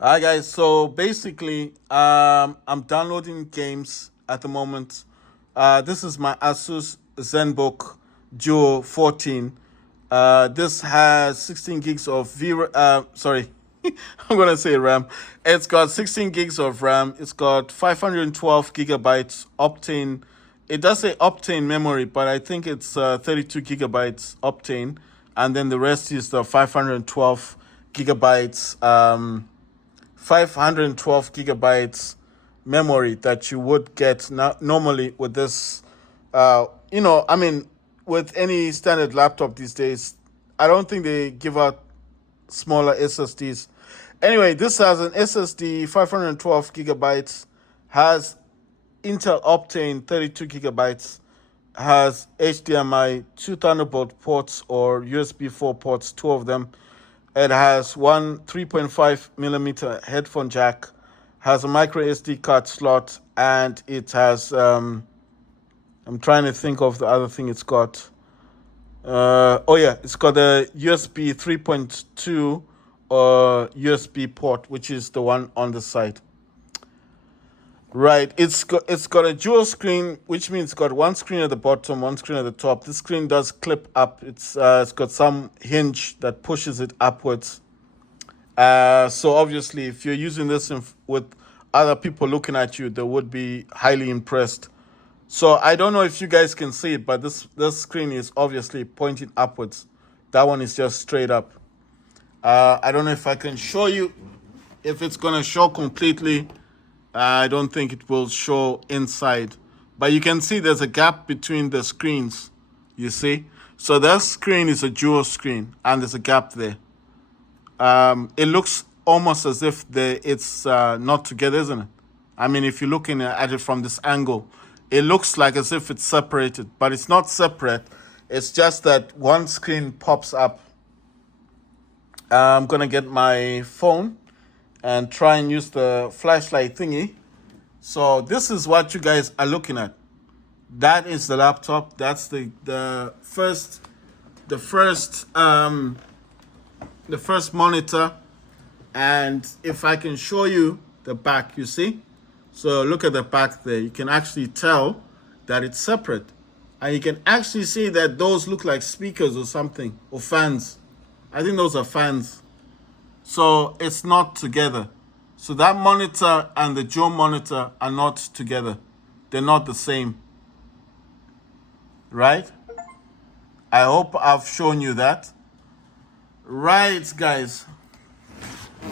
Hi guys, so basically, I'm downloading games at the moment. This is my ASUS Zenbook Duo 14. This has 16 gigs of sorry, I'm gonna say RAM. It's got 16 gigs of RAM. It's got 512 gigabytes Optane. It does say Optane memory, but I think it's 32 gigabytes Optane, and then the rest is the 512 gigabytes. 512 gigabytes memory that you would get normally with this. I mean, with any standard laptop these days, I don't think they give out smaller SSDs. Anyway, this has an SSD 512 gigabytes, has Intel Optane 32 gigabytes, has HDMI, two Thunderbolt ports or USB 4 ports, two of them. It has one 3.5 millimeter headphone jack, has a micro SD card slot, and it has, I'm trying to think of the other thing it's got. Oh yeah, it's got a USB 3.2 USB port, which is the one on the side. Right, it's got a dual screen, which means it's got one screen at the bottom, one screen at the top. This screen does clip up. It's got some hinge that pushes it upwards. So obviously, if you're using this with other people looking at you, they would be highly impressed. So I don't know if you guys can see it, but this screen is obviously pointing upwards. That one is just straight up. I don't know if I can show you if it's gonna show completely. I don't think it will show inside, but you can see there's a gap between the screens. You see, so that screen is a dual screen, and there's a gap there. It looks almost as if it's not together, isn't it? I mean, if you're looking at it from this angle, it looks like as if it's separated, but it's not separate. It's just that one screen pops up. I'm gonna get my phone and try and use the flashlight thingy. So this is what you guys are looking at. That is the laptop. That's the first monitor. And if I can show you the back, you see? So look at the back there. You can actually tell that it's separate. And you can actually see that those look like speakers or something, or fans. I think those are fans. So it's not together. So that monitor and the dual monitor are not together. They're not the same, right? I hope I've shown you that. Right, guys.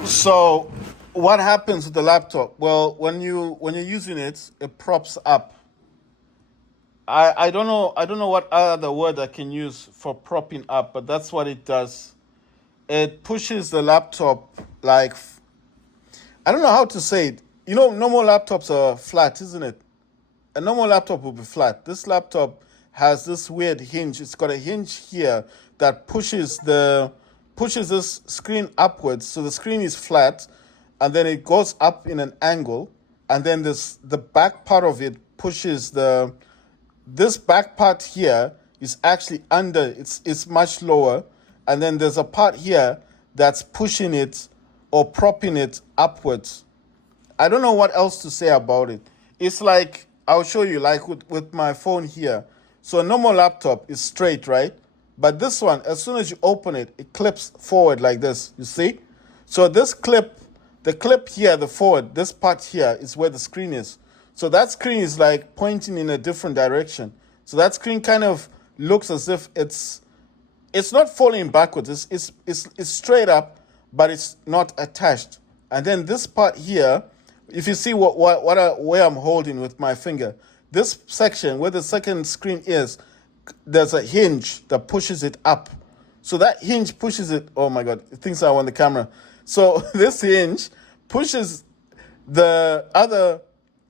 So what happens with the laptop? Well, when you're using it, it props up. I don't know what other word I can use for propping up, but that's what it does. It pushes the laptop like, I don't know how to say it. Normal laptops are flat, isn't it? A normal laptop will be flat. This laptop has this weird hinge. It's got a hinge here that pushes this screen upwards. So the screen is flat, and then it goes up in an angle, and then the back part of it pushes this back part here is actually under. It's much lower, and then there's a part here that's pushing it or propping it upwards. I don't know what else to say about it. It's like, I'll show you, like with my phone here. So a normal laptop is straight, right? But this one, as soon as you open it, it clips forward like this, you see? So the clip here, the forward, this part here is where the screen is. So that screen is like pointing in a different direction. So that screen kind of looks as if it's not falling backwards. It's straight up, but it's not attached. And then this part here, if you see where I'm holding with my finger, this section where the second screen is, there's a hinge that pushes it up. So that hinge pushes it. Oh my God, things are on the camera. So this hinge pushes the other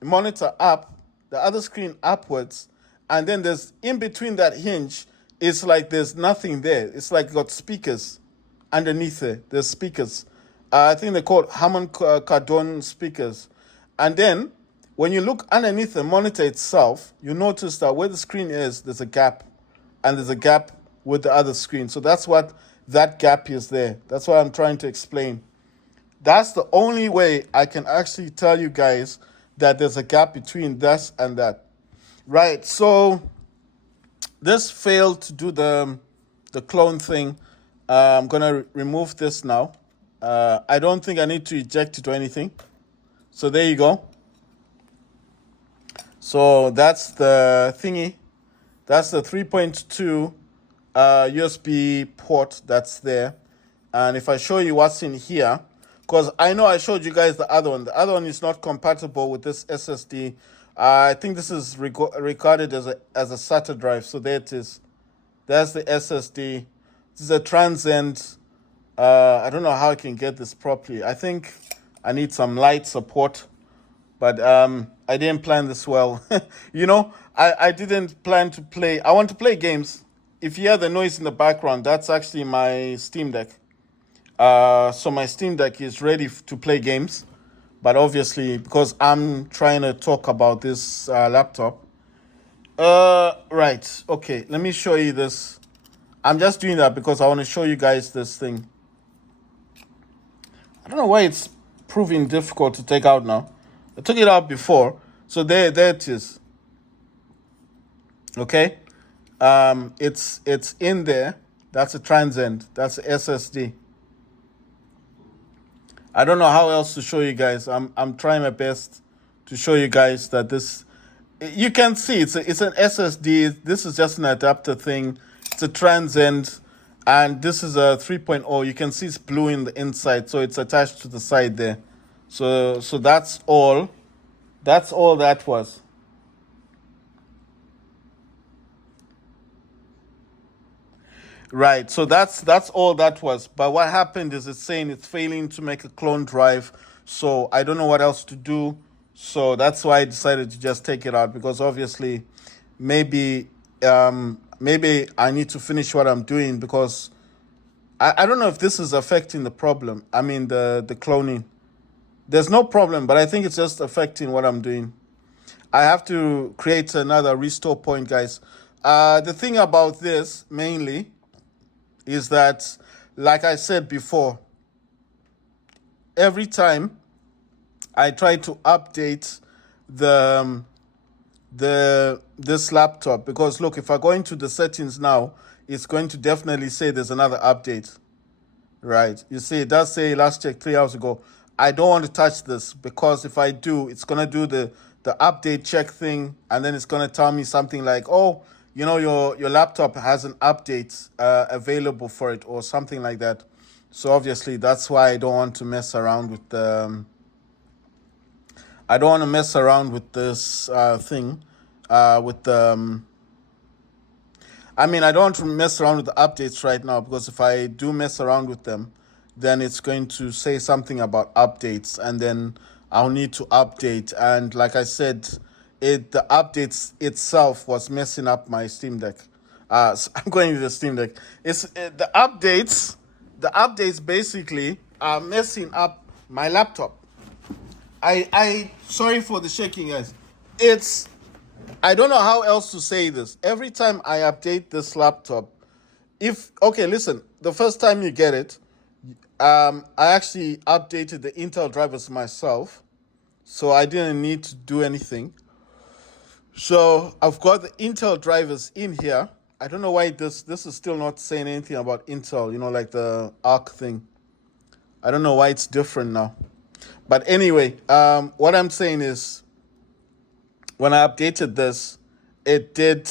monitor up, the other screen upwards, and then there's in between that hinge. It's like there's nothing there. It's like got speakers underneath it. There's speakers. I think they're called Harman Kardon speakers. And then when you look underneath the monitor itself, you notice that where the screen is, there's a gap, and there's a gap with the other screen. So that's what that gap is there. That's what I'm trying to explain. That's the only way I can actually tell you guys that there's a gap between this and that. Right, so this failed to do the clone thing. I'm gonna remove this now. I don't think I need to eject it or anything. So there you go. So that's the thingy. That's the 3.2 USB port that's there. And if I show you what's in here, because I know I showed you guys the other one. The other one is not compatible with this SSD. I think this is recorded as a SATA drive. So there it is. That's the SSD. This is a transient. I don't know how I can get this properly. I think I need some light support, but I didn't plan this well. I didn't plan to play. I want to play games. If you hear the noise in the background, that's actually my Steam Deck. So my Steam Deck is ready to play games, but obviously because I'm trying to talk about this laptop. Right. Okay. Let me show you this. I'm just doing that because I want to show you guys this thing. I don't know why it's proving difficult to take out now. I took it out before, so there it is. Okay. It's in there. That's a transient. That's a SSD. I don't know how else to show you guys. I'm trying my best to show you guys that this. You can see it's an SSD. This is just an adapter thing. It's a transient, and this is a 3.0. You can see it's blue in the inside, so it's attached to the side there. So that's all. That's all that was. Right. So that's all that was. But what happened is it's saying it's failing to make a clone drive. So I don't know what else to do. So that's why I decided to just take it out because obviously maybe I need to finish what I'm doing because I don't know if this is affecting the problem. I mean the cloning. There's no problem, but I think it's just affecting what I'm doing. I have to create another restore point, guys. The thing about this mainly is that, like I said before, every time I try to update the this laptop, because look, if I go into the settings now, it's going to definitely say there's another update. Right. You see, it does say last check 3 hours ago. I don't want to touch this because if I do, it's gonna do the update check thing, and then it's gonna tell me something like, "Oh, your laptop has an update available for it," or something like that. So obviously, that's why I don't want to mess around with the. I don't want to mess around with this thing, with the. I mean, I don't want to mess around with the updates right now because if I do mess around with them, then it's going to say something about updates, and then I'll need to update. And like I said, the updates itself was messing up my Steam Deck. So I'm going to the Steam Deck. It's the updates. The updates basically are messing up my laptop. I sorry for the shaking, guys. It's I don't know how else to say this. Every time I update this laptop, okay, listen, the first time you get it, I actually updated the Intel drivers myself, so I didn't need to do anything. So I've got the Intel drivers in here. I don't know why this is still not saying anything about Intel, like the ARC thing. I don't know why it's different now. But anyway, what I'm saying is when I updated this, it did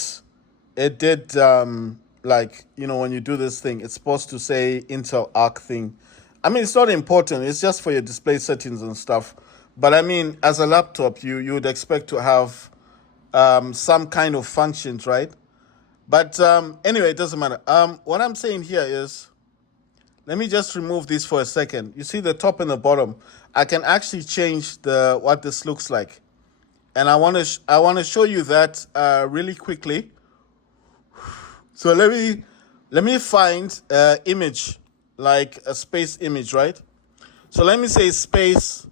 like, when you do this thing, it's supposed to say Intel Arc thing. I mean, it's not important. It's just for your display settings and stuff. But I mean, as a laptop, you would expect to have some kind of functions, right? But anyway, it doesn't matter. What I'm saying here is, let me just remove this for a second. You see the top and the bottom. I can actually change what this looks like, and I want to show you that really quickly. So let me find an image, like a space image, right? So let me say space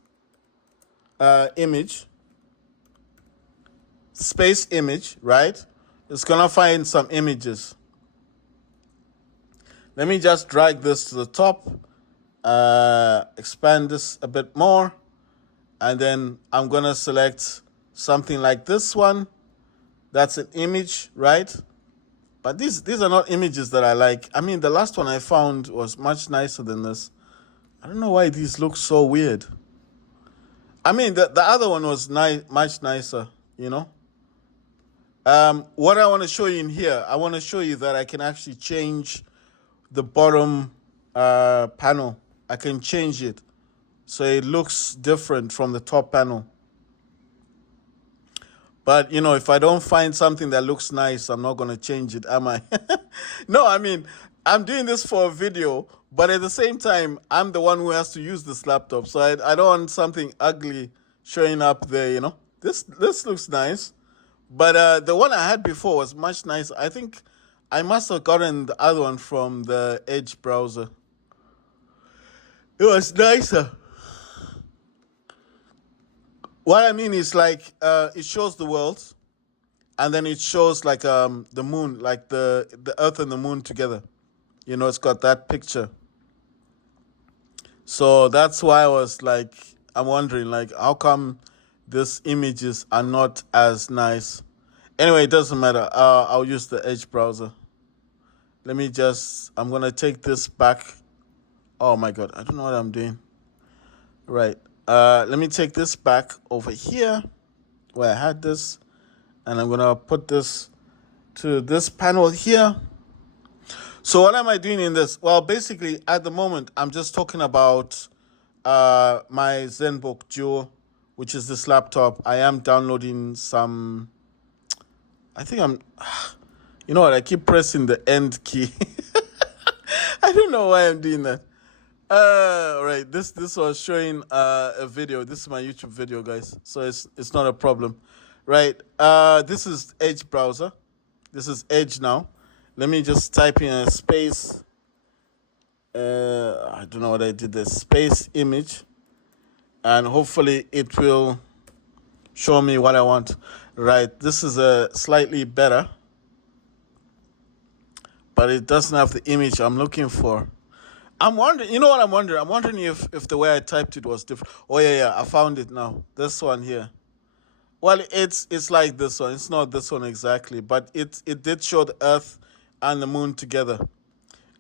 image, right? It's gonna find some images. Let me just drag this to the top, expand this a bit more, and then I'm gonna select something like this one. That's an image, right? But these are not images that I like. I mean, the last one I found was much nicer than this. I don't know why these look so weird. I mean, the other one was much nicer, you know. What I want to show you in here, I want to show you that I can actually change the bottom panel. I can change it so it looks different from the top panel. But, you know, if I don't find something that looks nice, I'm not going to change it, am I? No, I mean, I'm doing this for a video, but at the same time, I'm the one who has to use this laptop. So I don't want something ugly showing up there, you know. This looks nice. But the one I had before was much nicer. I think I must have gotten the other one from the Edge browser. It was nicer. What I mean is like it shows the world, and then it shows like the moon, like the Earth and the moon together. You know, it's got that picture. So that's why I was like, I'm wondering like how come these images are not as nice. Anyway, it doesn't matter. I'll use the Edge browser. I'm gonna take this back. Oh my God, I don't know what I'm doing. Right. Let me take this back over here where I had this, and I'm gonna put this to this panel here. So what am I doing in this? Well, basically at the moment, I'm just talking about my Zenbook Duo, which is this laptop. I am downloading some, I think you know what, I keep pressing the end key. I don't know why I'm doing that. Right. This was showing a video. This is my YouTube video, guys. So it's not a problem, right? This is Edge browser. This is Edge now. Let me just type in a space. I don't know what I did. The space image, and hopefully it will show me what I want. Right. This is a slightly better, but it doesn't have the image I'm looking for. I'm wondering, you know what I'm wondering? I'm wondering if the way I typed it was different. Oh yeah, I found it now. This one here. Well, it's like this one. It's not this one exactly, but it did show the Earth and the moon together.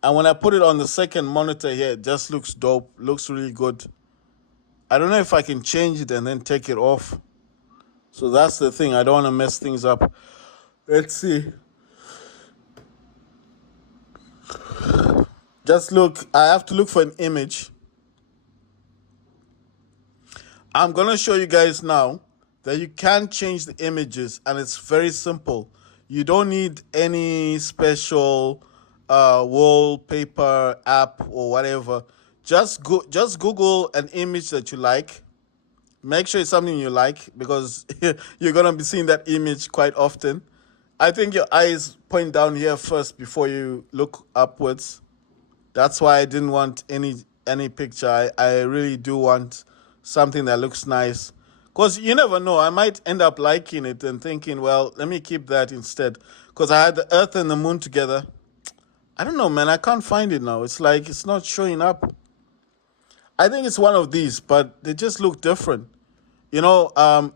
And when I put it on the second monitor here, it just looks dope. Looks really good. I don't know if I can change it and then take it off. So that's the thing. I don't want to mess things up. Let's see. Just look, I have to look for an image. I'm going to show you guys now that you can change the images, and it's very simple. You don't need any special wallpaper app or whatever. Just Google an image that you like. Make sure it's something you like, because you're going to be seeing that image quite often. I think your eyes point down here first before you look upwards. That's why I didn't want any picture. I really do want something that looks nice. Because you never know. I might end up liking it and thinking, well, let me keep that instead. Because I had the Earth and the moon together. I don't know, man. I can't find it now. It's like it's not showing up. I think it's one of these, but they just look different. You know,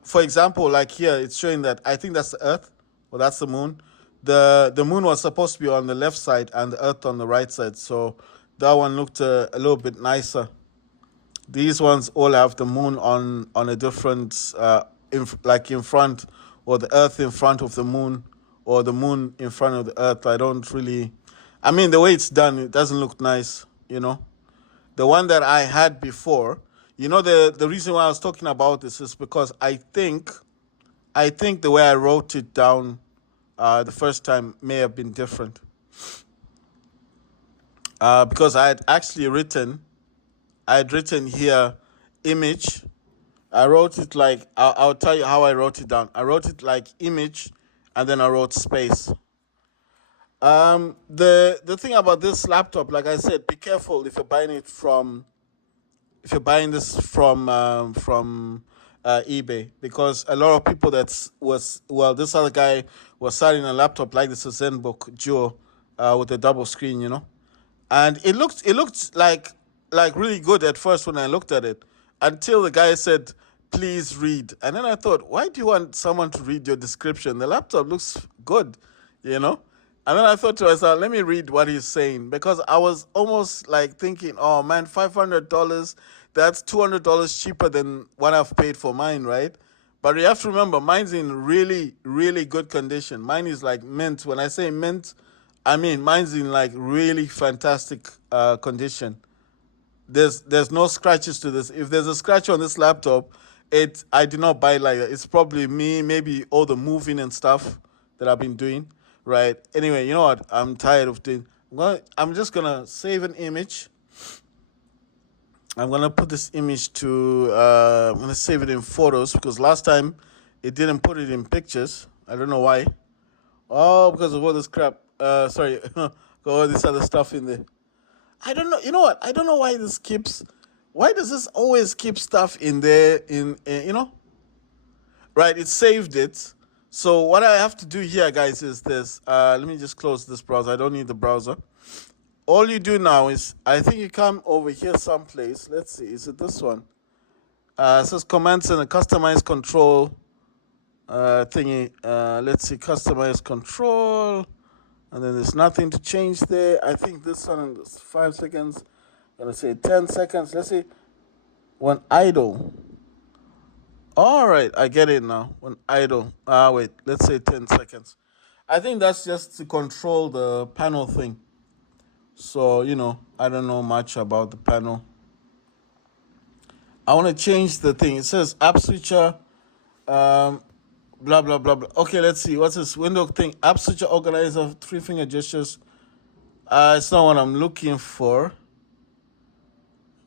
for example, like here, it's showing that I think that's the Earth, or that's the moon. The moon was supposed to be on the left side and the Earth on the right side, so that one looked a little bit nicer. These ones all have the moon on a different, like in front, or the Earth in front of the moon, or the moon in front of the Earth. I mean, the way it's done, it doesn't look nice, you know. The one that I had before, you know, the reason why I was talking about this is because I think the way I wrote it down the first time may have been different. Because I had written here image. I wrote it like, I'll tell you how I wrote it down. I wrote it like image, and then I wrote space. The thing about this laptop, like I said, be careful if you're buying this from eBay, because a lot of people this other guy was selling a laptop like this, a Zenbook Duo with a double screen, you know, and it looked like like really good at first when I looked at it, until the guy said, "Please read," and then I thought, why do you want someone to read your description? The laptop looks good, you know. And then I thought to myself, let me read what he's saying, because I was almost like thinking, oh man, $500, that's $200 cheaper than what I've paid for mine, right? But you have to remember, mine's in really, really good condition. Mine is like mint. When I say mint, I mean mine's in like really fantastic condition. There's no scratches to this. If there's a scratch on this laptop, I did not buy it like that. It's probably me, maybe all the moving and stuff that I've been doing. Right. Anyway, you know what? I'm tired of doing. I'm just gonna save an image. I'm gonna put this image to. I'm gonna save it in photos, because last time it didn't put it in pictures. I don't know why. Oh, because of all this crap. Sorry, all this other stuff in there. I don't know. You know what? I don't know why this keeps. Why does this always keep stuff in there? You know, right? It saved it. So what I have to do here, guys, is this. Let me just close this browser. I don't need the browser. All you do now is, I think you come over here someplace. Let's see. Is it this one? It says commands and a customize control thingy. Let's see. Customize control. And then there's nothing to change there. I think this one is 5 seconds. I'm going to say 10 seconds. Let's see. When idle. All right, I get it now. When idle. Wait, let's say 10 seconds. I think that's just to control the panel thing. So, you know, I don't know much about the panel. I want to change the thing. It says app switcher, blah, blah, blah, blah. Okay, let's see. What's this window thing? App switcher organizer, 3-finger gestures. It's not what I'm looking for.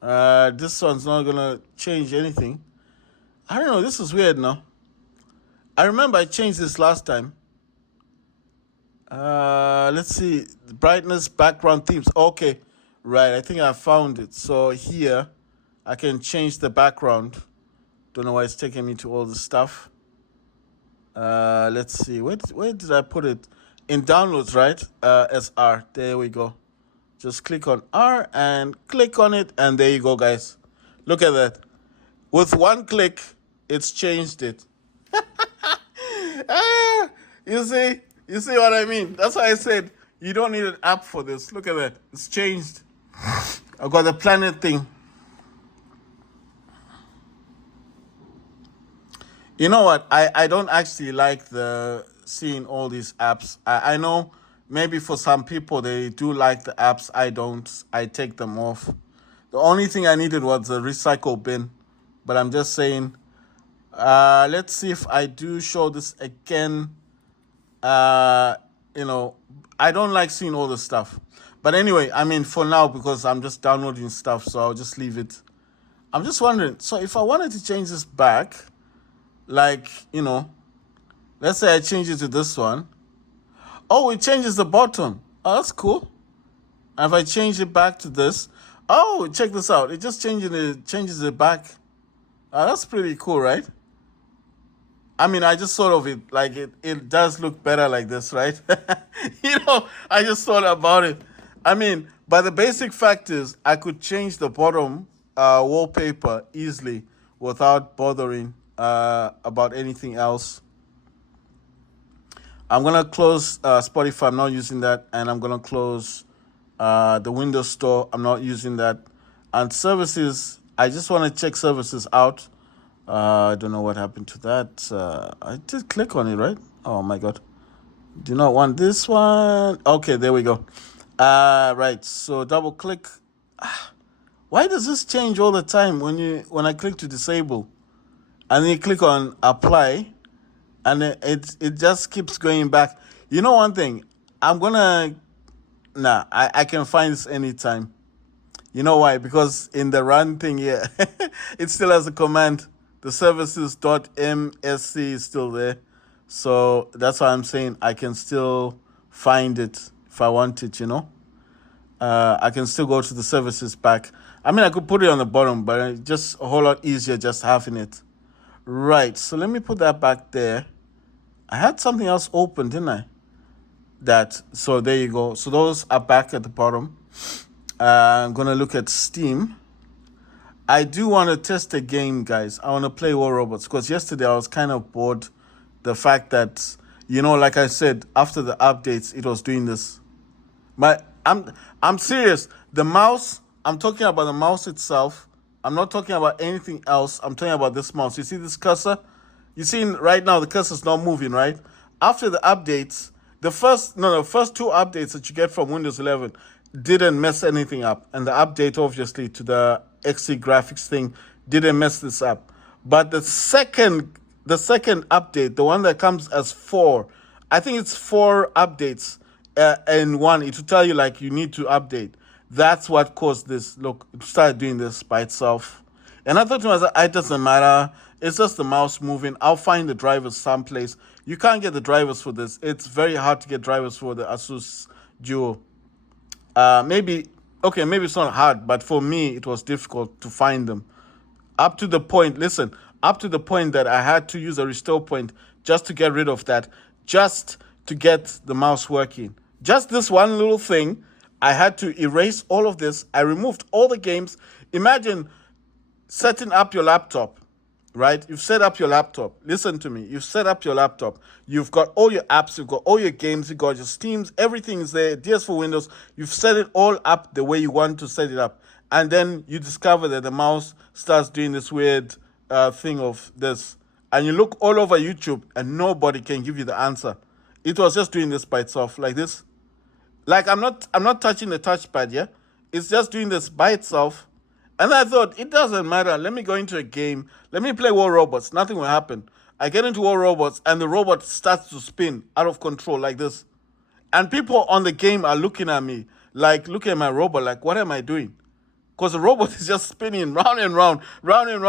This one's not going to change anything. I don't know. This is weird now. I remember I changed this last time. Let's see. Brightness, background themes. Okay. Right. I think I found it. So here, I can change the background. Don't know why it's taking me to all this stuff. Let's see. Where did I put it? In downloads, right? SR. There we go. Just click on R and click on it. And there you go, guys. Look at that. With one click, it's changed it. You see what I mean? That's why I said you don't need an app for this. Look at that. It's changed. I've got the planet thing. You know what? I don't actually like seeing all these apps. I know maybe for some people they do like the apps. I don't. I take them off. The only thing I needed was a recycle bin. But I'm just saying, let's see if I do show this again. You know, I don't like seeing all this stuff. But anyway, I mean, for now, because I'm just downloading stuff, so I'll just leave it. I'm just wondering, so if I wanted to change this back, like, you know, let's say I change it to this one. Oh, it changes the bottom. Oh, that's cool. And if I change it back to this, oh, check this out. It just changes it back. That's pretty cool, right? I mean, I just thought of it like it does look better like this, right? You know, I just thought about it. I mean, but the basic fact is I could change the bottom wallpaper easily without bothering about anything else. I'm going to close Spotify. I'm not using that. And I'm going to close the Windows Store. I'm not using that. And services, I just want to check services out. I don't know what happened to that. I did click on it, right? Oh, my God. Do not want this one. Okay, there we go. Right, so double click. Why does this change all the time when I click to disable? And then you click on apply, and it just keeps going back. You know one thing? I can find this anytime. You know why? Because in the run thing here, it still has a command. The services.msc is still there. So that's why I'm saying I can still find it if I want it, you know. I can still go to the services pack. I mean, I could put it on the bottom, but it's just a whole lot easier just having it. Right, so let me put that back there. I had something else open, didn't I? So there you go. So those are back at the bottom. I'm gonna look at Steam. I do want to test a game, guys. I want to play War Robots because yesterday I was kind of bored. The fact that, like I said, after the updates, it was doing this. But I'm serious. The mouse, I'm talking about the mouse itself. I'm not talking about anything else. I'm talking about this mouse. You see this cursor? You see right now the cursor's not moving, right? After the updates, the first two updates that you get from Windows 11 didn't mess anything up. And the update obviously to the XC graphics thing didn't mess this up. But the second update, the one that comes as four, I think it's four updates in one. It will tell you like you need to update. That's what caused this. Look, it started doing this by itself. And I thought to myself, it doesn't matter. It's just the mouse moving. I'll find the drivers someplace. You can't get the drivers for this. It's very hard to get drivers for the ASUS Duo. Maybe, okay, maybe it's not hard, but for me, it was difficult to find them. Up to the point, listen, up to the point that I had to use a restore point just to get rid of that, just to get the mouse working. Just this one little thing, I had to erase all of this. I removed all the games. Imagine setting up your laptop, right? You've set up your laptop. Listen to me. You've set up your laptop. You've got all your apps. You've got all your games. You've got your Steams. Everything is there. DS for Windows. You've set it all up the way you want to set it up. And then you discover that the mouse starts doing this weird thing of this. And you look all over YouTube and nobody can give you the answer. It was just doing this by itself like this. Like I'm not touching the touchpad, yeah? It's just doing this by itself. And I thought, it doesn't matter. Let me go into a game. Let me play War Robots. Nothing will happen. I get into War Robots and the robot starts to spin out of control like this. And people on the game are looking at me, like looking at my robot, like, what am I doing? Because the robot is just spinning round and round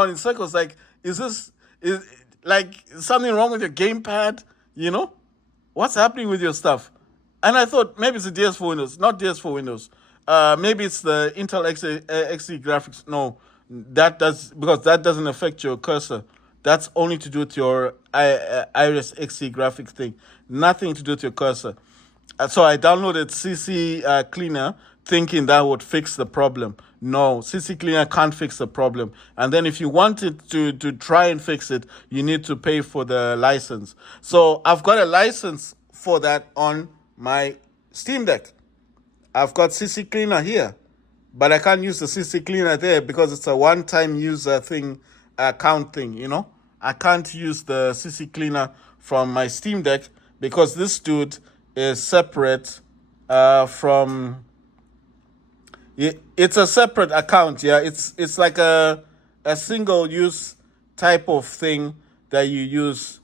in circles. Like, is like something wrong with your gamepad? What's happening with your stuff? And I thought maybe it's the DS4 Windows, not DS4 Windows. Maybe it's the Intel XE graphics. No, because that doesn't affect your cursor. That's only to do with your Iris XE graphics thing. Nothing to do with your cursor. So I downloaded CC Cleaner thinking that would fix the problem. No, CC Cleaner can't fix the problem. And then if you wanted to try and fix it, you need to pay for the license. So I've got a license for that on my Steam Deck. I've got CC Cleaner here, but I can't use the CC Cleaner there because it's a one-time user thing, account thing, I can't use the CC Cleaner from my Steam Deck because this dude is separate from... It's a separate account, yeah? It's like a single-use type of thing that you use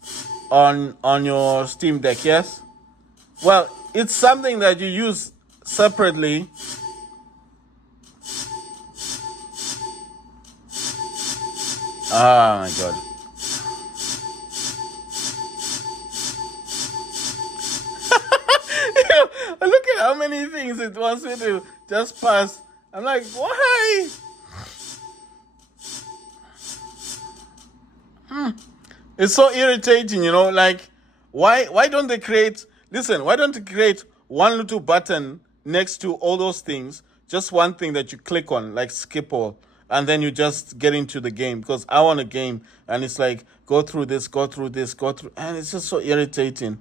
on your Steam Deck, yes? Well, it's something that you use separately. Oh my god. Look at how many things it wants me to just pass. I'm like, why? It's so irritating, like, why don't they create, listen, why don't they create one little button next to all those things, just one thing that you click on, like skip all, and then you just get into the game, because I want a game, and it's like, go through this, and it's just so irritating.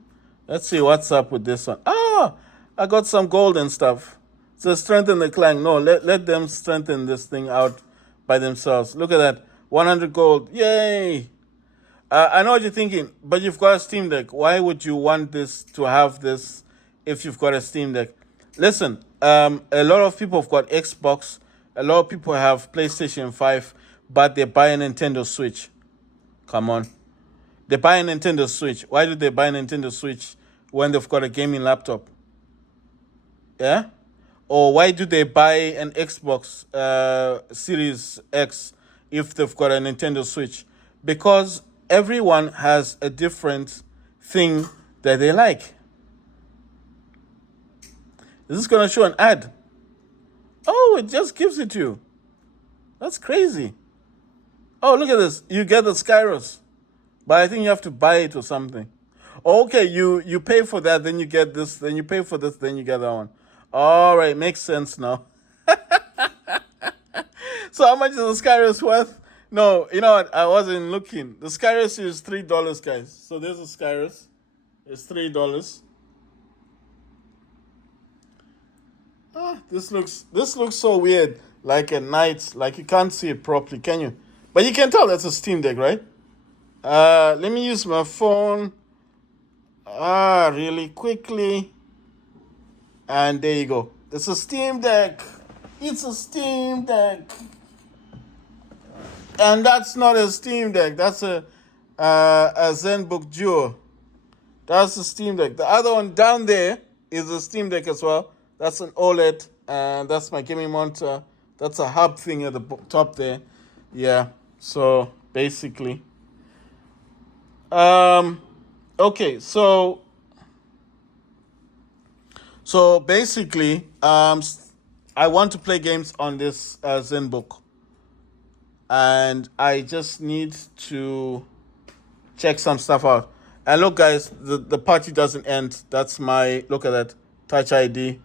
Let's see what's up with this one. I got some gold and stuff. So strengthen the clan. No, let them strengthen this thing out by themselves. Look at that. 100 gold. Yay! I know what you're thinking, but you've got a Steam Deck. Why would you want this to have this if you've got a Steam Deck? Listen, a lot of people have got Xbox. A lot of people have PlayStation 5, but they buy a Nintendo Switch. Come on. They buy a Nintendo Switch. Why do they buy a Nintendo Switch when they've got a gaming laptop? Yeah? Or why do they buy an Xbox Series X if they've got a Nintendo Switch? Because everyone has a different thing that they like. Is this going to show an ad? Oh, it just gives it to you. That's crazy. Oh, look at this. You get the Skyros. But I think you have to buy it or something. Okay, you pay for that, then you get this, then you pay for this, then you get that one. All right, makes sense now. So how much is the Skyrus worth? No, you know what? I wasn't looking. The Skyrus is $3, guys. So there's a Skyrus. It's $3. This looks so weird. Like at night, like you can't see it properly, can you? But you can tell that's a Steam Deck, right? Let me use my phone. Really quickly. And there you go. It's a Steam Deck. It's a Steam Deck. And that's not a Steam Deck. That's a Zenbook Duo. That's a Steam Deck. The other one down there is a Steam Deck as well. That's an OLED. And that's my gaming monitor. That's a hub thing at the top there. Yeah. So basically. Okay. So basically, I want to play games on this Zenbook. And I just need to check some stuff out. And look, guys, the party doesn't end. That's my, look at that, Touch ID.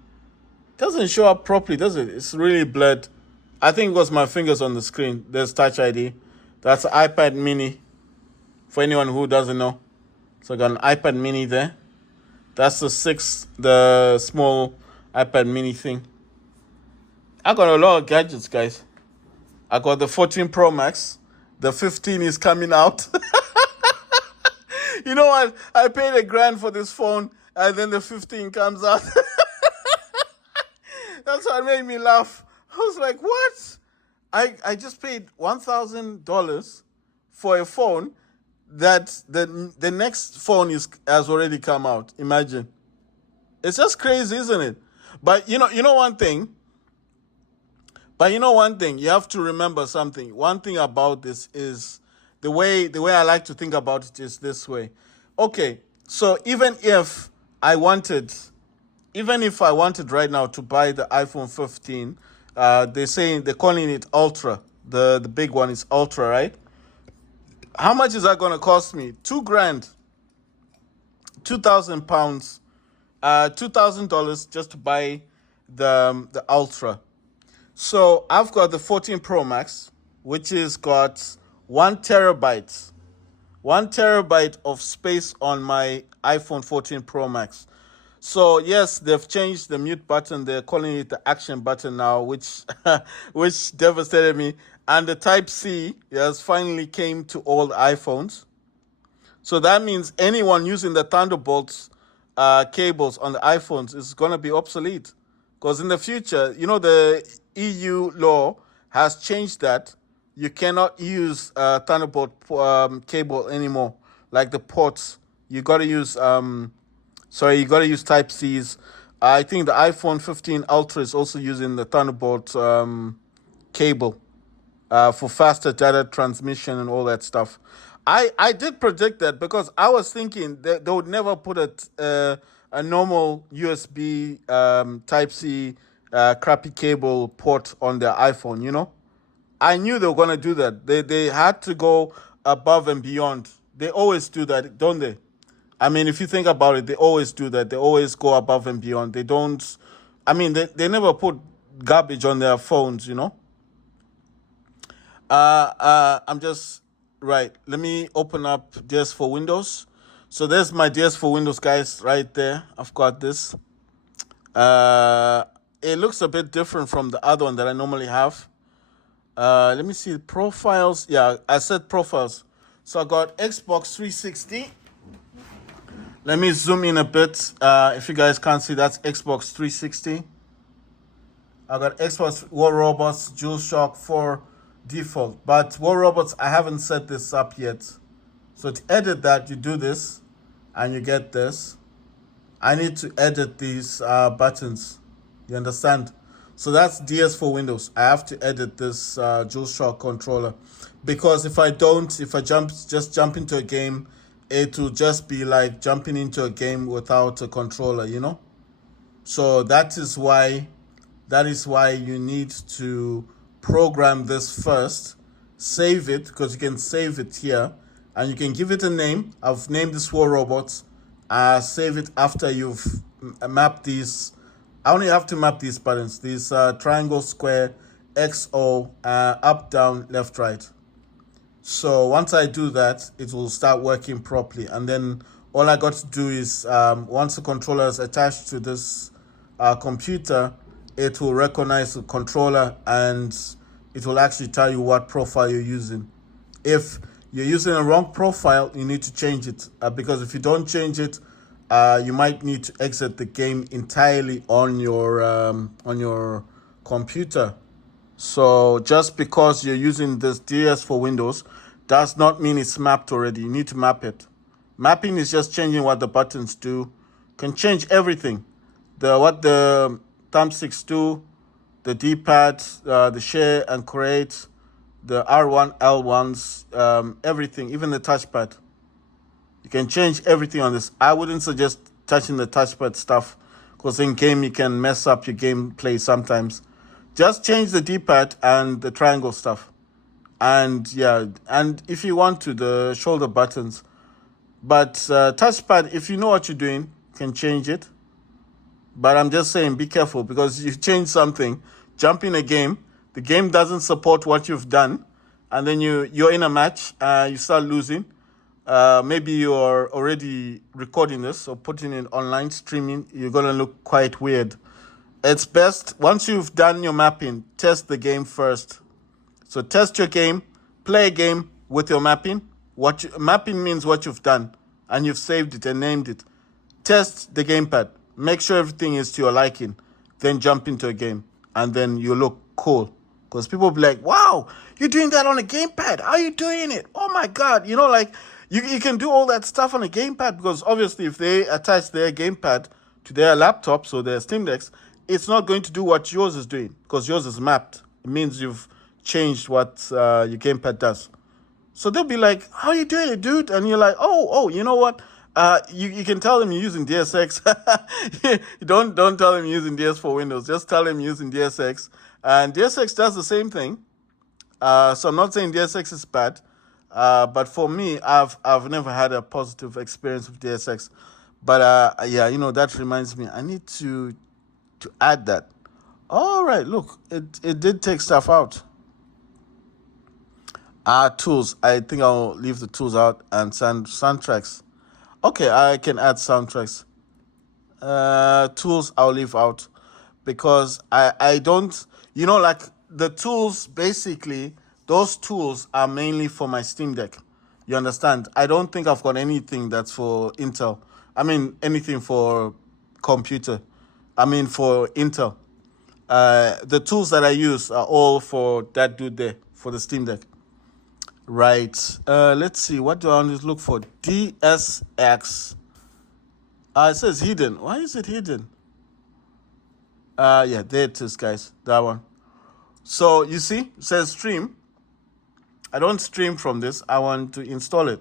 Doesn't show up properly, does it? It's really blurred. I think it was my fingers on the screen. There's Touch ID. That's an iPad mini, for anyone who doesn't know. So I got an iPad mini there. That's the small iPad mini thing. I got a lot of gadgets, guys. I got the 14 Pro Max. The 15 is coming out. You know what? I paid $1,000 for this phone, and then the 15 comes out. That's what made me laugh. I was like, what? I just paid $1,000 for a phone that the next phone has already come out. Imagine. It's just crazy, isn't it? But you know one thing. You have to remember something. One thing about this is the way I like to think about it is this way. Okay, so even if I wanted right now to buy the iPhone 15, they're calling it Ultra. The big one is Ultra, right? How much is that gonna cost me? $2,000, £2,000, $2,000 just to buy the Ultra. So I've got the 14 Pro Max, which is got 1 terabyte of space on my iPhone 14 Pro Max. So yes, they've changed the mute button. They're calling it the action button now, which which devastated me. And the Type C has finally came to all the iPhones. So that means anyone using the Thunderbolt cables on the iPhones is going to be obsolete. Because in the future, the EU law has changed that. You cannot use Thunderbolt cable anymore. Like the ports, you got to use Type Cs. I think the iPhone 15 Ultra is also using the Thunderbolt cable for faster data transmission and all that stuff. I did predict that because I was thinking that they would never put a normal USB Type C crappy cable port on their iPhone, I knew they were going to do that. They had to go above and beyond. They always do that, don't they? I mean, if you think about it, they always do that. They always go above and beyond. They don't, they never put garbage on their phones, I'm just, right. Let me open up DS for Windows. So there's my DS for Windows, guys, right there. I've got this. It looks a bit different from the other one that I normally have. Let me see profiles. Yeah, I said profiles. So I got Xbox 360. Let me zoom in a bit. If you guys can't see, that's Xbox 360. I got Xbox War Robots DualShock 4 default. But War Robots, I haven't set this up yet. So to edit that, you do this and you get this. I need to edit these buttons. You understand? So that's DS for Windows. I have to edit this DualShock controller. Because if I just jump into a game, it will just be like jumping into a game without a controller, So that is why you need to program this first, save it, because you can save it here, and you can give it a name. I've named this War Robots. Save it after you've mapped these. I only have to map these buttons, these triangle, square, XO, up, down, left, right. So once I do that, it will start working properly. And then all I got to do is once the controller is attached to this computer, it will recognize the controller and it will actually tell you what profile you're using. If you're using a wrong profile, you need to change it because if you don't change it, you might need to exit the game entirely on your computer. So just because you're using this DS for Windows does not mean it's mapped already. You need to map it. Mapping is just changing what the buttons do. Can change everything. What the thumbsticks do, the D-pad, the share and create, the R1, L1s, everything, even the touchpad. You can change everything on this. I wouldn't suggest touching the touchpad stuff because in game you can mess up your gameplay sometimes. Just change the D-pad and the triangle stuff. And yeah, and if you want to, the shoulder buttons. But touchpad, if you know what you're doing, you can change it. But I'm just saying, be careful because you change something, jump in a game, the game doesn't support what you've done, and then you're in a match, you start losing. Maybe you're already recording this or putting it online, streaming, you're going to look quite weird. It's best, once you've done your mapping, test the game first. So test your game, play a game with your mapping. Mapping means what you've done, and you've saved it and named it. Test the gamepad. Make sure everything is to your liking. Then jump into a game, and then you look cool. Because people will be like, wow, you're doing that on a gamepad. How are you doing it? Oh my God. Like, you can do all that stuff on a gamepad because obviously if they attach their gamepad to their laptops or their Steam Decks, it's not going to do what yours is doing because yours is mapped. It means you've changed what your gamepad does. So they'll be like, how are you doing it, dude? And you're like, oh, you know what? You can tell them you're using DSX. Don't tell them you're using DS for Windows. Just tell them you're using DSX. And DSX does the same thing. So I'm not saying DSX is bad. But for me, I've never had a positive experience with DSX. But yeah, that reminds me. I need to add that. All right, look, it did take stuff out. Tools. I think I'll leave the tools out and soundtracks. Okay, I can add soundtracks. Tools I'll leave out because I don't, like the tools, basically, those tools are mainly for my Steam Deck. You understand? I don't think I've got anything that's for Intel. I mean, anything for computer. I mean, for Intel. The tools that I use are all for that dude there, for the Steam Deck. Right. Let's see. What do I want to look for? DSX. It says hidden. Why is it hidden? Yeah, there it is, guys. That one. So, you see, it says stream. I don't stream from this. I want to install it.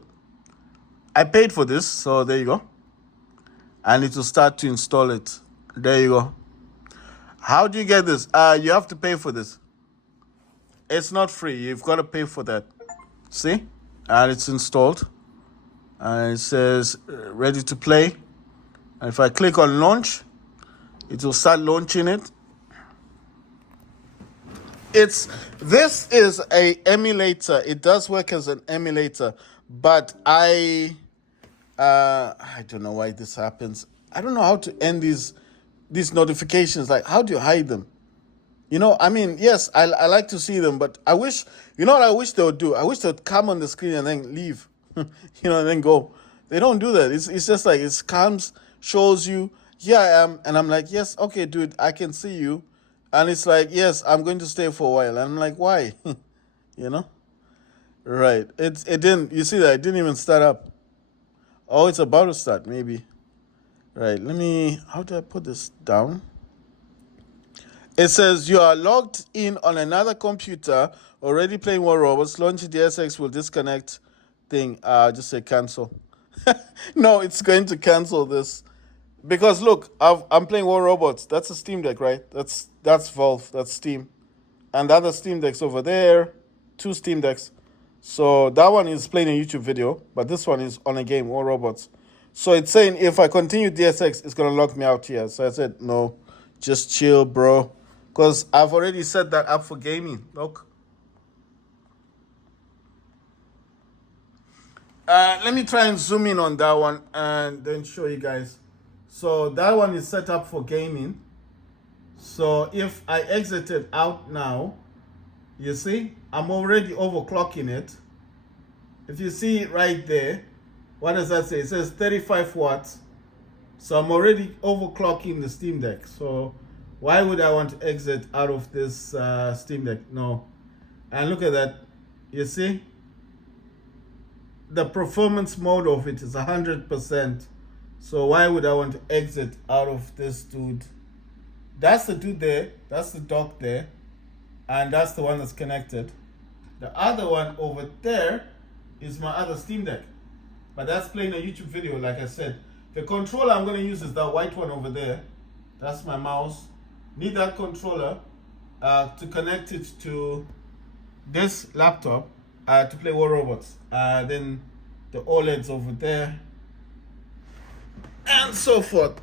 I paid for this, so there you go. And it will start to install it. There you go. How do you get this? You have to pay for this. It's not free. You've got to pay for that. See? And it's installed. And it says ready to play. And if I click on launch, it will start launching it. This is a emulator. It does work as an emulator, but I don't know why this happens. I don't know how to end these notifications. Like, how do you hide them? I mean, yes, I like to see them, but I wish, what I wish they would do? I wish they would come on the screen and then leave, and then go. They don't do that. It's just like, it comes, shows you, here I am, and I'm like, yes, okay, dude, I can see you. And it's like, yes, I'm going to stay for a while. And I'm like, why? Right. It didn't, you see that, it didn't even start up. Oh, it's about to start, maybe. Right, how do I put this down? It says you are logged in on another computer, already playing War Robots. Launching DSX will disconnect thing. Just say cancel. No, it's going to cancel this. Because look, I'm playing War Robots. That's a Steam Deck, right? That's Valve, that's Steam. And the other Steam Deck's over there. 2 Steam Decks. So that one is playing a YouTube video, but this one is on a game, War Robots. So it's saying if I continue DSX, it's going to lock me out here. So I said, no, just chill, bro. because I've already set that up for gaming. Look. Let me try and zoom in on that one and then show you guys. So that one is set up for gaming. So if I exit it out now, you see, I'm already overclocking it. If you see right there, what does that say? It says 35 watts. So I'm already overclocking the Steam Deck. So why would I want to exit out of this Steam Deck? No. And look at that. You see? The performance mode of it is 100%. So why would I want to exit out of this dude? That's the dude there. That's the dock there. And that's the one that's connected. The other one over there is my other Steam Deck. But that's playing a YouTube video, like I said. The controller I'm going to use is that white one over there. That's my mouse. Need that controller to connect it to this laptop to play War Robots. Then the OLEDs over there. And so forth.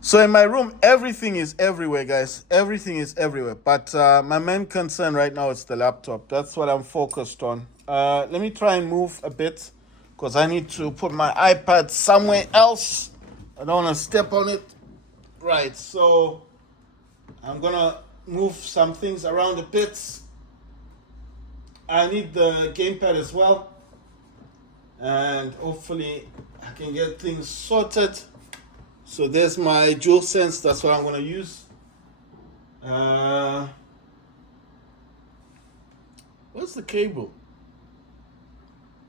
So in my room, everything is everywhere, guys. Everything is everywhere. But my main concern right now is the laptop. That's what I'm focused on. Let me try and move a bit because I need to put my iPad somewhere else. I don't want to step on it. Right, so I'm going to move some things around a bit. I need the gamepad as well. And hopefully I can get things sorted. So there's my DualSense. That's what I'm going to use. Where's the cable?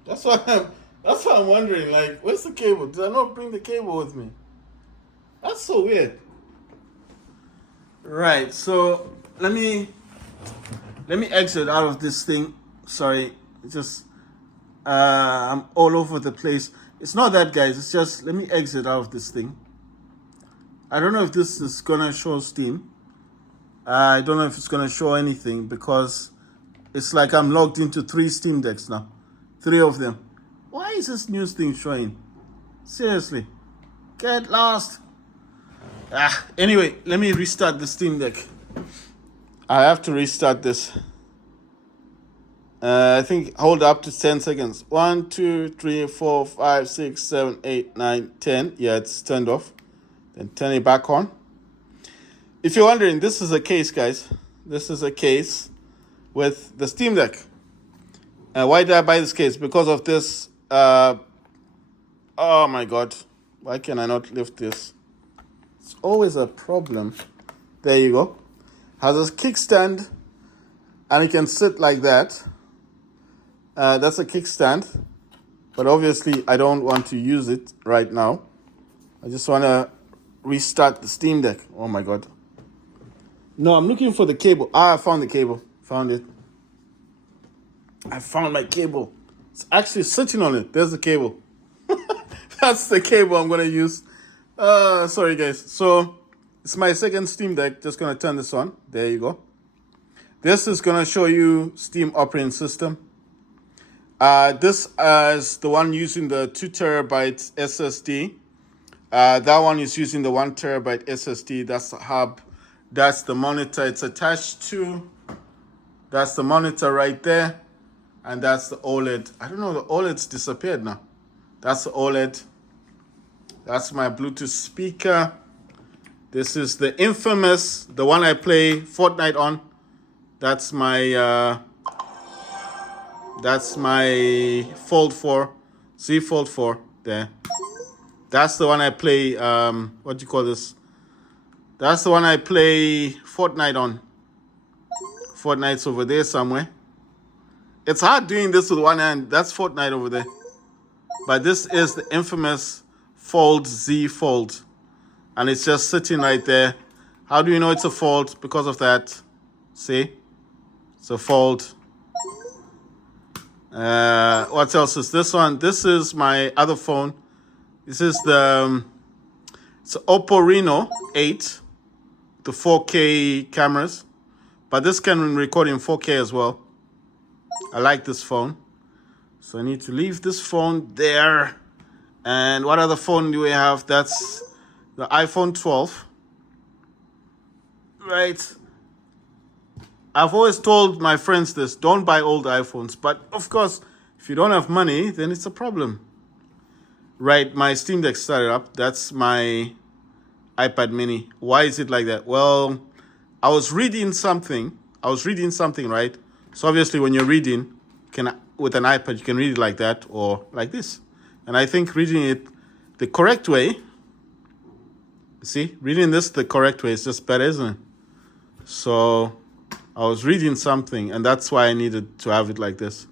That's what I'm wondering. Like, where's the cable? Did I not bring the cable with me? That's so weird. Right. So let me exit out of this thing. Sorry, just I'm all over the place. It's not that, guys. It's just let me exit out of this thing. I don't know if this is gonna show Steam. I don't know if it's gonna show anything because it's like I'm logged into 3 Steam Decks now. 3 of them. Why is this news thing showing? Seriously. Get lost. Anyway, let me restart the Steam Deck. I have to restart this. I think hold up to 10 seconds. 1, 2, 3, 4, 5, 6, 7, 8, 9, 10. Yeah, it's turned off. Then turn it back on. If you're wondering, this is a case, guys. This is a case with the Steam Deck. Why did I buy this case? Because of this. Oh my God. Why can I not lift this? It's always a problem. There you go. Has a kickstand. And it can sit like that. That's a kickstand. But obviously, I don't want to use it right now. I just want to restart the Steam Deck. Oh my God. No, I'm looking for the cable. I found the cable. Found it. I found my cable. It's actually sitting on it. There's the cable. That's the cable I'm going to use. Sorry, guys. So, it's my second Steam Deck. Just going to turn this on. There you go. This is going to show you Steam operating system. This is the one using the 2 terabyte SSD. That one is using the 1 terabyte SSD. That's the hub. That's the monitor it's attached to. That's the monitor right there. And that's the OLED. I don't know, the OLED's disappeared now. That's the OLED. That's my Bluetooth speaker. This is the infamous, the one I play Fortnite on. That's my Fold 4, Z Fold 4 there. That's the one I play, what do you call this? That's the one I play Fortnite on. Fortnite's over there somewhere. It's hard doing this with one hand. That's Fortnite over there. But this is the infamous Fold Z Fold. And it's just sitting right there. How do you know it's a Fold? Because of that. See? It's a Fold. What else is this one? This is my other phone. This is it's Oppo Reno 8. The 4K cameras. But this can record in 4K as well. I like this phone. So I need to leave this phone there. And what other phone do we have? That's the iPhone 12. right? I've always told my friends this: don't buy old iPhones. But of course, if you don't have money, then it's a problem, right? My Steam Deck started up. That's my iPad Mini. Why is it like that? Well, I was reading something. Right? So obviously, when you're reading, with an iPad, you can read it like that or like this. And I think reading it the correct way, reading this the correct way is just better, isn't it? So I was reading something, and that's why I needed to have it like this.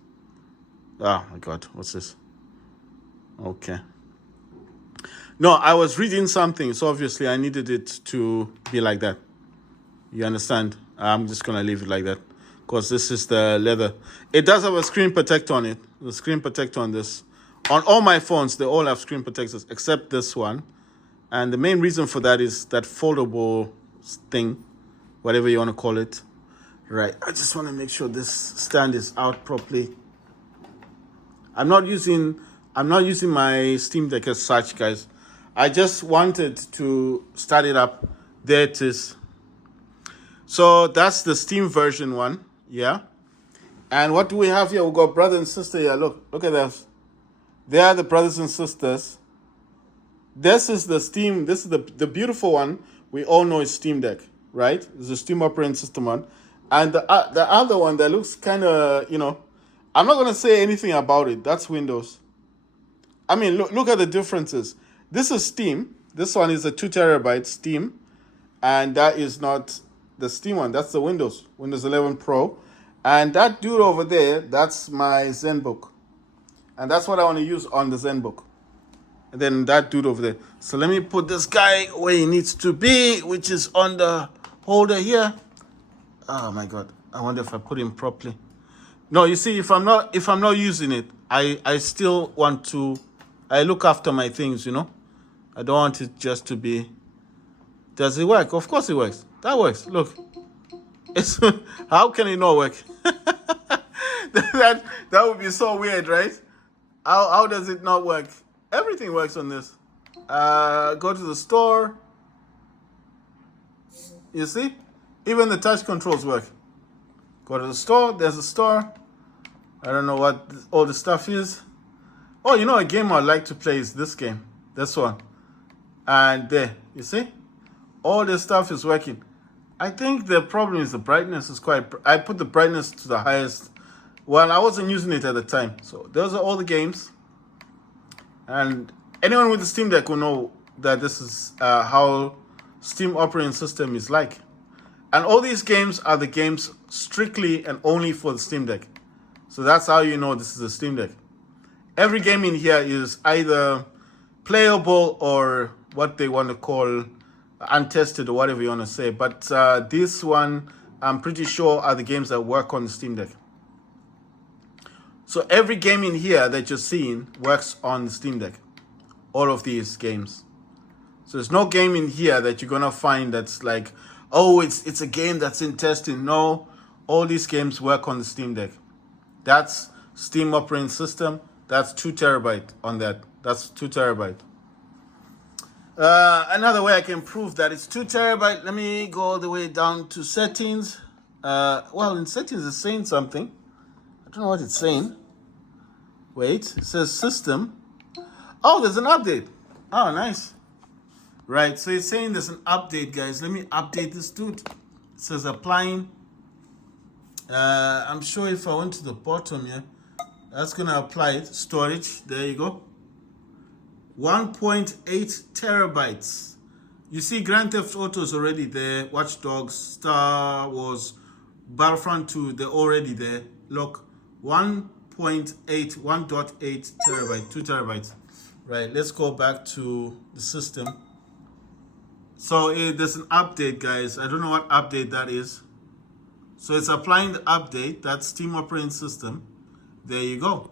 Oh my God, what's this? Okay. No, I was reading something, so obviously I needed it to be like that. You understand? I'm just going to leave it like that because this is the leather. It does have a screen protector on it. The screen protector on this. On all my phones, they all have screen protectors except this one. And the main reason for that is that foldable thing, whatever you want to call it. Right. I just want to make sure this stand is out properly. I'm not using my Steam Deck as such, guys. I just wanted to start it up. There it is. So that's the Steam version one, yeah. And what do we have here? We've got brother and sister here. Look at this. They are the brothers and sisters. This is the Steam. This is the beautiful one. We all know is Steam Deck, right? It's the Steam operating system one. And the other one that looks kind of, I'm not going to say anything about it. That's Windows. I mean, look at the differences. This is Steam. This one is a 2 terabyte Steam. And that is not the Steam one. That's the Windows 11 Pro. And that dude over there, that's my Zenbook. And that's what I want to use on the Zenbook. And then that dude over there. So let me put this guy where he needs to be, which is on the holder here. Oh my God. I wonder if I put him properly. No, you see, if I'm not using it, I still want to, I look after my things, I don't want it just to be. Does it work? Of course it works. That works. Look. How can it not work? that would be so weird, right? How does it not work? Everything works on this. Go to the store. You see? Even the touch controls work. Go to the store. There's a store. I don't know what all the stuff is. Oh, a game I'd like to play is this game. This one. And there. You see? All this stuff is working. I think the problem is the brightness is I put the brightness to the highest. Well, I wasn't using it at the time. So those are all the games. And anyone with the Steam Deck will know that this is how Steam operating system is like. And all these games are the games strictly and only for the Steam Deck. So that's how you know this is a Steam Deck. Every game in here is either playable or what they want to call untested or whatever you want to say. But this one, I'm pretty sure, are the games that work on the Steam Deck. So every game in here that you're seeing works on the Steam Deck. All of these games. So there's no game in here that you're going to find that's like, oh, it's a game that's in testing. No, all these games work on the Steam Deck. That's Steam operating system. That's 2 terabyte on that. That's 2 terabyte. Another way I can prove that it's 2 terabyte. Let me go all the way down to settings. Well, in settings it's saying something. I don't know what it's saying. Wait, it says system. Oh, there's an update. Oh, nice. Right, so it's saying there's an update, guys. Let me update this dude. It says applying. I'm sure if I went to the bottom here, that's going to apply it. Storage, there you go. 1.8 terabytes. You see Grand Theft Auto is already there. Watch Dogs, Star Wars, Battlefront 2, they're already there. Look, 1.8 terabyte, 2 terabytes. Right, let's go back to the system. So there's an update, guys. I don't know what update that is. So it's applying the update. That's Steam operating system. There you go.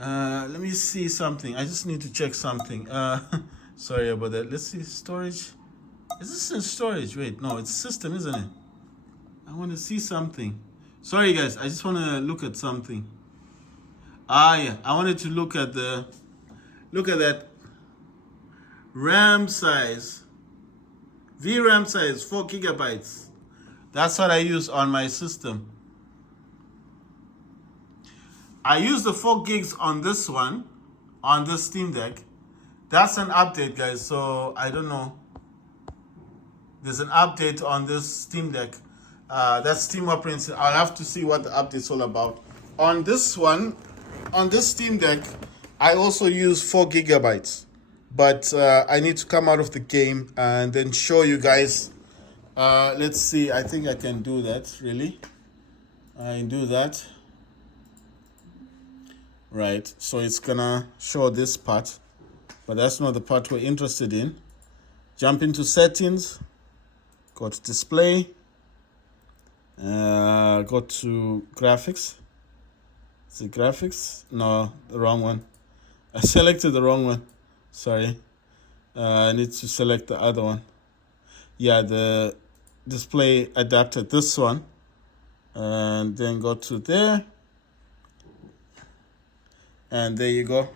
Let me see something. I just need to check something. Sorry about that. Let's see storage. Is this in storage? Wait, no, it's system, isn't it? I want to see something. Sorry, guys. I just want to look at something. Yeah. I wanted to look at that RAM size. VRAM size 4 gigabytes. That's what I use on my system. I use the 4 gigs on this one, on this Steam Deck. That's an update, guys. So I don't know. There's an update on this Steam Deck. That's Steam operating system. I'll have to see what the update's all about. On this one, on this Steam Deck, I also use 4 gigabytes. But I need to come out of the game and then show you guys. Let's see. I think I can do that, really. I do that. Right. So it's going to show this part. But that's not the part we're interested in. Jump into settings. Go to display. Go to graphics. Is it graphics? No, the wrong one. I selected the wrong one. Sorry. I need to select the other one. Yeah, the display adapter, this one. And then go to there. And there you go.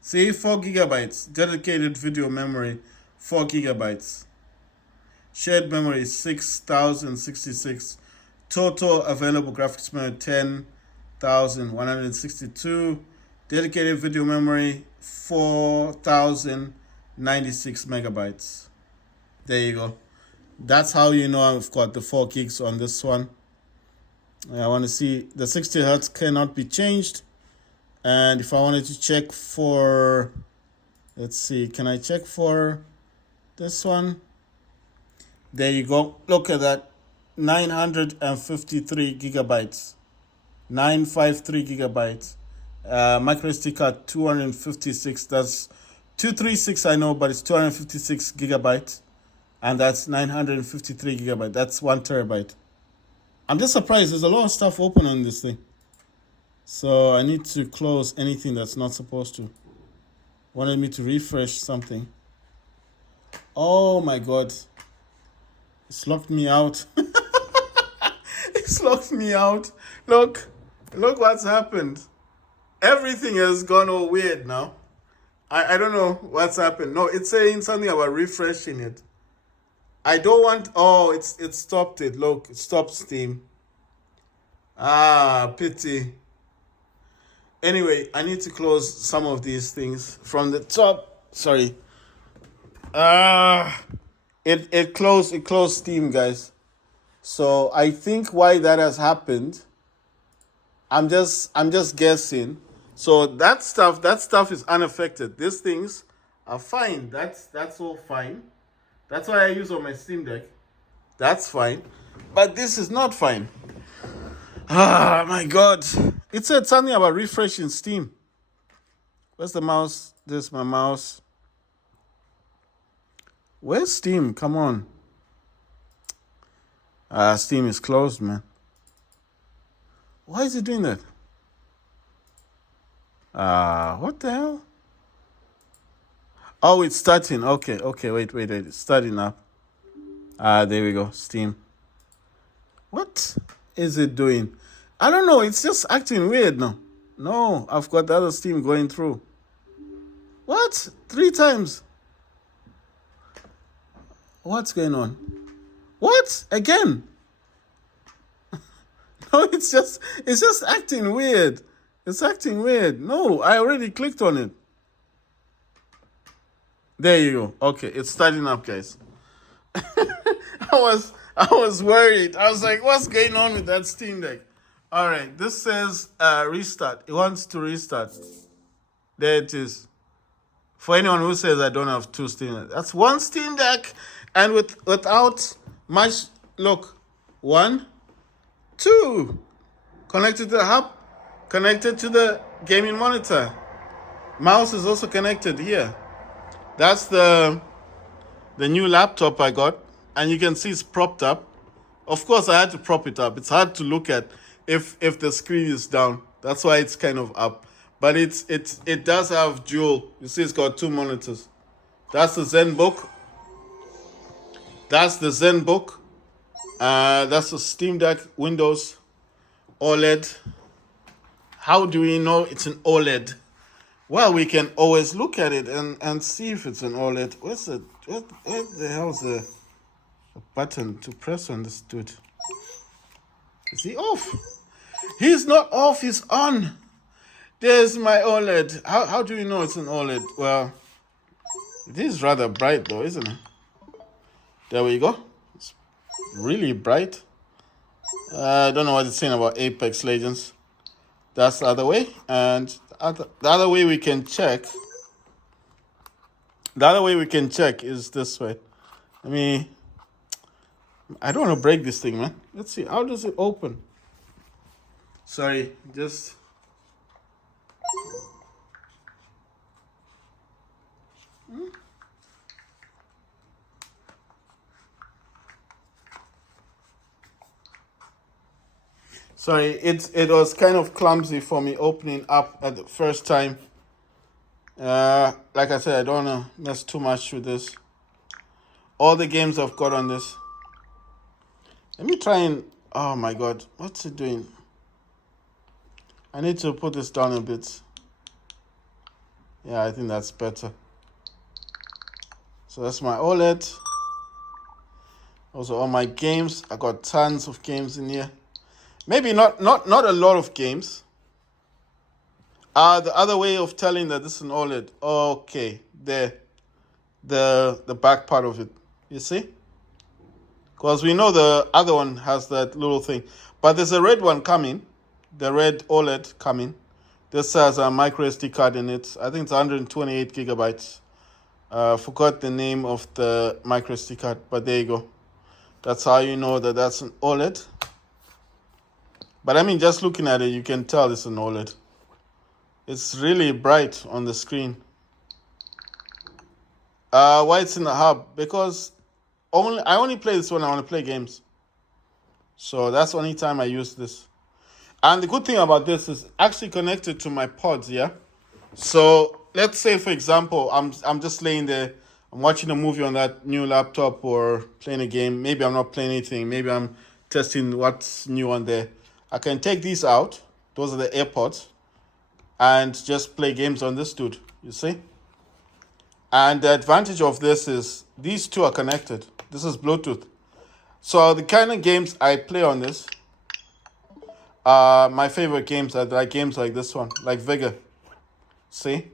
See, 4 gigabytes. Dedicated video memory, 4 gigabytes. Shared memory, 6,066. Total available graphics memory, 10,162. Dedicated video memory, 4,096 megabytes. There you go. That's how you know I've got the 4 gigs on this one. I want to see the 60 hertz cannot be changed. And if I wanted to check for, let's see, can I check for this one? There you go. Look at that. 953 gigabytes. 953 gigabytes. Micro SD card 256. That's 236, I know, but it's 256 gigabytes. And that's 953 gigabytes. That's 1 terabyte. I'm just surprised. There's a lot of stuff open on this thing. So I need to close anything that's not supposed to. Wanted me to refresh something. Oh my God. It's locked me out. It's locked me out. Look what's happened. Everything has gone all weird now. I don't know what's happened. No, it's saying something about refreshing it. I don't want, oh, it stopped it. Look, it stopped Steam. Ah, pity. Anyway, I need to close some of these things from the top. Sorry. It closed Steam, guys. So I think why that has happened, I'm just guessing. So that stuff is unaffected. These things are fine. That's all fine. That's why I use on my Steam Deck. That's fine. But this is not fine. Ah, my God. It said something about refreshing Steam. Where's the mouse? There's my mouse. Where's Steam? Come on. Steam is closed, man. Why is it doing that? What the hell? Oh, it's starting. Okay, wait. It's starting up. There we go. Steam. What is it doing? I don't know. It's just acting weird now. No, I've got the other Steam going through. What? 3 times. What's going on? What? Again? No, it's just acting weird. It's acting weird. No, I already clicked on it. There you go. Okay, it's starting up, guys. I was worried. I was like, what's going on with that Steam Deck? All right, this says restart. It wants to restart. There it is. For anyone who says I don't have 2 Steam Decks, that's 1 Steam Deck, and without much. Look, 1, 2, connected to the hub, connected to the gaming monitor. Mouse is also connected here. That's the new laptop I got, and you can see it's propped up. Of course, I had to prop it up. It's hard to look at if the screen is down. That's why it's kind of up. But it does have dual. You see, it's got 2 monitors. That's the Zenbook. That's the Zenbook. That's the Steam Deck Windows OLED. How do we know it's an OLED? Well, we can always look at it and see if it's an OLED. Where's it? Where the hell's the button to press on this dude? Is he off? He's not off, he's on. There's my OLED. How do you know it's an OLED? Well, it is rather bright though, isn't it? There we go. It's really bright. I don't know what it's saying about Apex Legends. That's the other way. And the other way we can check. The other way we can check is this way. I don't want to break this thing, man. Let's see. How does it open? Sorry, just... Sorry, it was kind of clumsy for me opening up at the first time. Like I said, I don't want to mess too much with this. All the games I've got on this. Let me try and... Oh my god, what's it doing? I need to put this down a bit. Yeah, I think that's better. So that's my OLED. Also all my games. I got tons of games in here. Maybe not a lot of games. The other way of telling that this is an OLED. Okay, there. The back part of it. You see? Because we know the other one has that little thing. But there's a red one coming. The red OLED coming. This has a micro SD card in it. I think it's 128 gigabytes. Forgot the name of the micro SD card, but there you go. That's how you know that that's an OLED. But just looking at it, you can tell it's an OLED. It's really bright on the screen. Why it's in the hub? Because I only play this when I want to play games. So that's the only time I use this. And the good thing about this is actually connected to my pods, yeah? So let's say, for example, I'm just laying there, I'm watching a movie on that new laptop or playing a game. Maybe I'm not playing anything. Maybe I'm testing what's new on there. I can take these out. Those are the AirPods. And just play games on this dude, you see? And the advantage of this is these two are connected. This is Bluetooth. So the kind of games I play on this, my favorite games are like games like this one, like Vigor. See?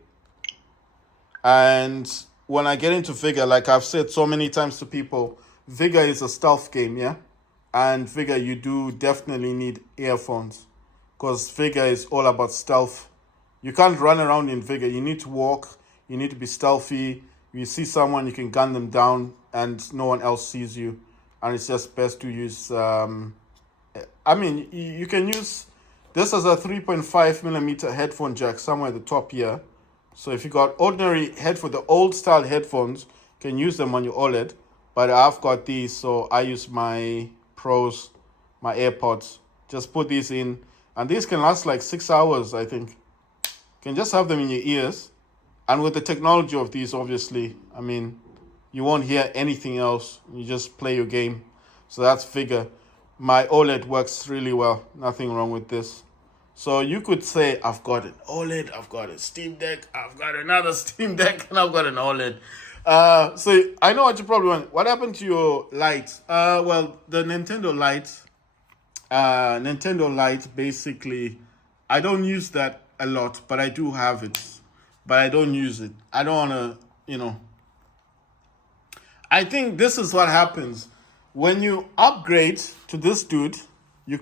And when I get into Vigor, like I've said so many times to people, Vigor is a stealth game, yeah? And Vigor, you do definitely need earphones because Vigor is all about stealth. You can't run around in Vigor. You need to walk. You need to be stealthy. You see someone, you can gun them down and no one else sees you. And it's just best to use... you can use... This as a 3.5 millimeter headphone jack somewhere at the top here. So if you got ordinary headphone, the old style headphones, you can use them on your OLED. But I've got these, so I use my Pros, my AirPods. Just put these in. And these can last like 6 hours, I think. You can just have them in your ears. And with the technology of these, obviously, you won't hear anything else. You just play your game. So that's Vigor. My OLED works really well. Nothing wrong with this. So you could say, I've got an OLED, I've got a Steam Deck, I've got another Steam Deck, and I've got an OLED. So I know what you probably want. What happened to your light? Well, the Nintendo Lite, basically, I don't use that a lot, but I do have it. But I don't use it. I don't want to, I think this is what happens. When you upgrade to this dude, you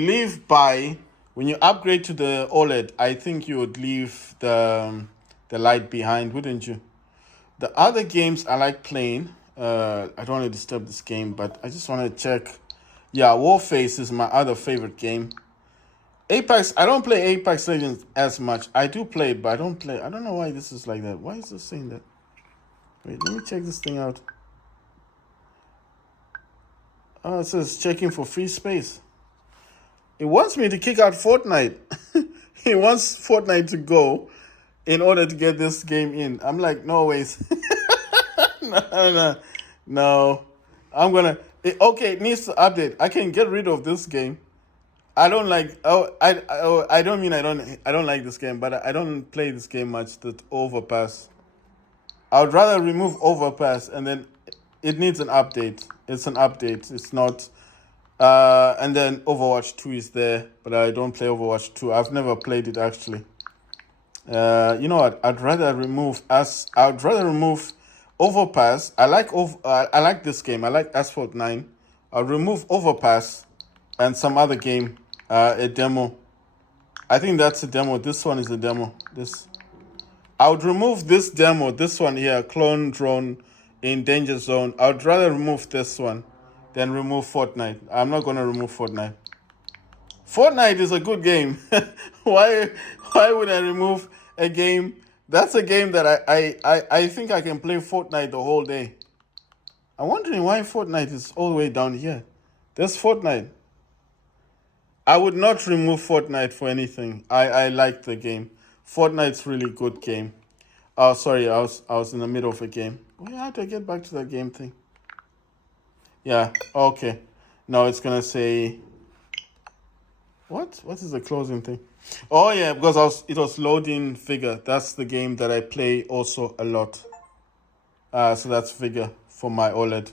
live by, when you upgrade to the OLED, I think you would leave the light behind, wouldn't you? The other games I like playing, I don't want to disturb this game, but I just want to check. Yeah, Warface is my other favorite game. Apex, I don't play Apex Legends as much. I do play it, but I don't know why this is like that. Why is this saying that? Wait, let me check this thing out. Oh, it says checking for free space. It wants me to kick out Fortnite. It wants Fortnite to go in order to get this game in. I'm like, no ways. No. It needs to update. I can get rid of this game. I don't like. I don't mean I don't like this game, but I don't play this game much. That Overpass. I would rather remove Overpass, and then it needs an update. It's an update. It's not. And then Overwatch 2 is there, but I don't play Overwatch 2. I've never played it actually. You know what? I'd rather remove Overpass. I like this game. I like Asphalt 9. I'll remove Overpass and some other game, a demo. I think that's a demo. This one is a demo. I would remove this demo, this one here, Clone Drone in Danger Zone. I would rather remove this one than remove Fortnite. I'm not gonna remove Fortnite. Fortnite is a good game. why would I remove a game? That's a game that I think I can play Fortnite the whole day. I'm wondering why Fortnite is all the way down here. There's Fortnite. I would not remove Fortnite for anything. I like the game. Fortnite's really good game. Oh, sorry, I was in the middle of a game. Wait, how do I get back to that game thing? Yeah, okay. Now it's gonna say what? What is the closing thing? Oh yeah, because it was loading Figure. That's the game that I play also a lot. So that's Figure for my OLED.